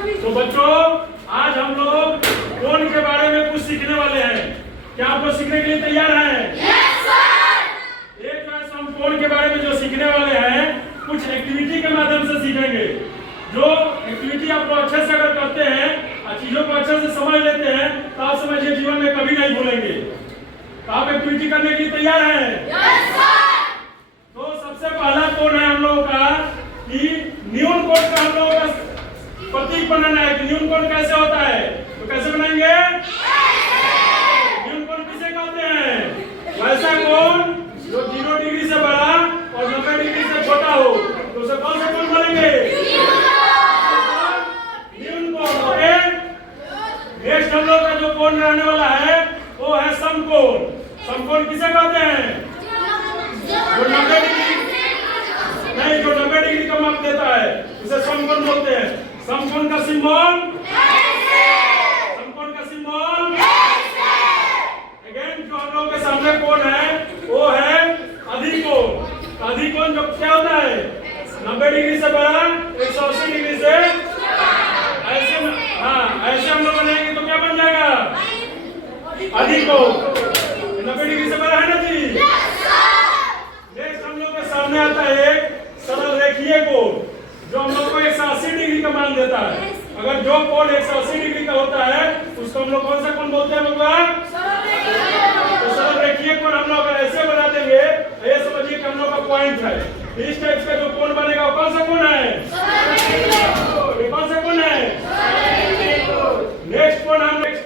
तो बच्चों, आज हम लोग कोण के बारे में कुछ सीखने वाले हैं। क्या आप लोग सीखने के लिए तैयार हैं? Yes sir. एक जो है हम कोण के बारे में जो सीखने वाले हैं, कुछ एक्टिविटी के माध्यम से सीखेंगे। जो एक्टिविटी आप लोग अच्छे से अगर करते हैं और चीजों को अच्छे से समझ लेते हैं तो आप समझिए जीवन में कभी नहीं भूलेंगे। तो आप एक्टिविटी करने के लिए तैयार हैं? Yes sir. तो सबसे पहला कोण है हम लोगों का कि न्यून कोण का हम लोगों का प्रतीक बनाना है कि न्यून कोण कैसे होता है। तो कैसे बनाएंगे? न्यून कोण किसे कहते हैं? वैसा कोण जो 0 डिग्री से बड़ा और 90 डिग्री से छोटा हो, तो उसे कौन सा कोण बोलेंगे? न्यून कोण। ओके, नेक्स्ट हम लोग का जो कोण रहने वाला है वो है समकोण। समकोण किसे कहते हैं? जो 90 डिग्री नहीं, जो 90 डिग्री का माप देता है उसे समकोण बोलते हैं। समकोण का सिंबल, समकोण का सिंबल अगेन जो हम लोगों के सामने कोण है वो है अधिकोण। अधिकोण जो क्या होता है? 90 डिग्री से बड़ा, 180 डिग्री से ऐसे ऐसे हम लोग बनाएंगे तो क्या बन जाएगा? अधिकोण। 90 डिग्री से बड़ा है ना जी। नेक्स्ट हम लोग के सामने आता है एक सरल रेखीय कोण जो हम लोग को 180 डिग्री का मान देता है। अगर जो कोण 180 डिग्री का होता है उसको हम लोग कौन सा कोण बोलते हैं बबुआ? तो सरल रेखीय कोण हम लोग ऐसे बना देंगे, ये समझिए कि हम लोग का पॉइंट है। इस टाइप का जो कोण बनेगा वो कौन सा कोण है? ये कौन सा कोण है? नेक्स्ट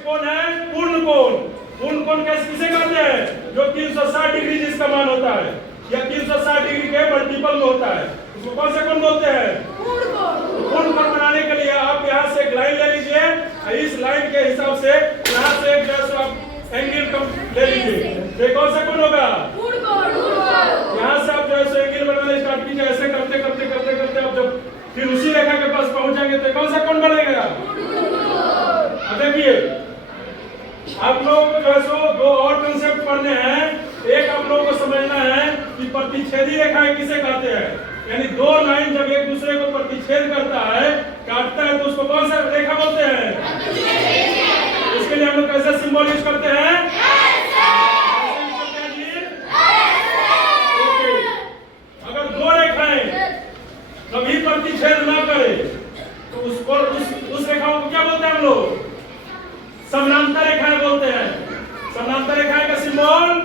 कोण है पूर्ण कोण। पूर्ण कोण किसे कहते हैं? जो 360 डिग्री जिसका मान होता है या 360 डिग्री के मल्टीपल में होता है उसको कौन सा कोण बोलते हैं? पूर्ण कोण बनाने के लिए आप यहाँ से एक लाइन ले लीजिए, इस लाइन के हिसाब से यहाँ से एक जैसे आप एंगल कम ले लीजिए, ये कौन सा कोण होगा? यहाँ से आप जो है एंगल बनाना स्टार्ट कीजिए। ऐसे करते करते करते करते आप जब फिर उसी रेखा के पास पहुंच जाएंगे तो कौन सा कोण बनेगा? अब देखिए, आप लोग को जो है सो दो और कंसेप्ट पढ़ने हैं। एक आप लोगों को समझना है कि प्रतिच्छेदी रेखाएं किसे कहते हैं। यानी दो लाइन जब एक दूसरे को प्रतिच्छेद करता है, काटता है, तो उसको कौन सा रेखा बोलते हैं? इसके लिए हम लोग कैसे सिंबल यूज करते हैं? ओके, अगर दो रेखाएं कभी प्रतिच्छेद न करे तो उसको उस रेखाओं को क्या बोलते हैं हम लोग? समानांतर रेखाएं बोलते हैं। समानांतर रेखाएं का सिंबल,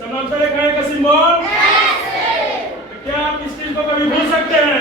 समानांतर रेखाएं का सिंबल। क्या आप इस चीज को कभी भूल सकते हैं?